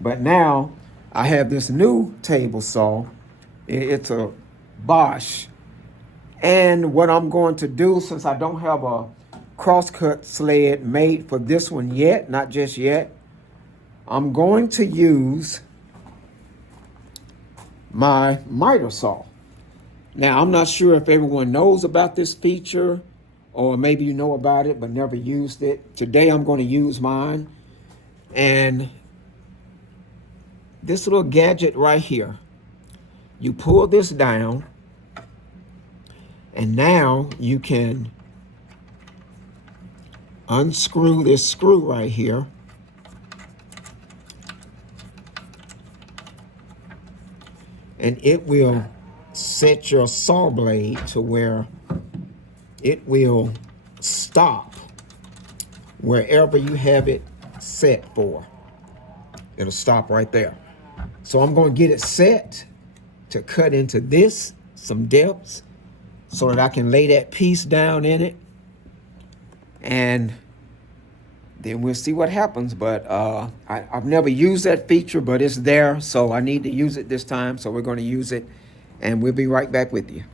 But now I have this new table saw. It's a Bosch. And what I'm going to do, since I don't have a crosscut sled made for this one yet, not just yet, I'm going to use my miter saw. Now, I'm not sure if everyone knows about this feature, or maybe you know about it but never used it. Today I'm going to use mine. And this little gadget right here, you pull this down, and now you can unscrew this screw right here. And it will set your saw blade to where it will stop wherever you have it set for. It'll stop right there. So I'm going to get it set to cut into this, some depths, so that I can lay that piece down in it. And then we'll see what happens. But I've never used that feature, but it's there. So I need to use it this time. So we're going to use it. And we'll be right back with you.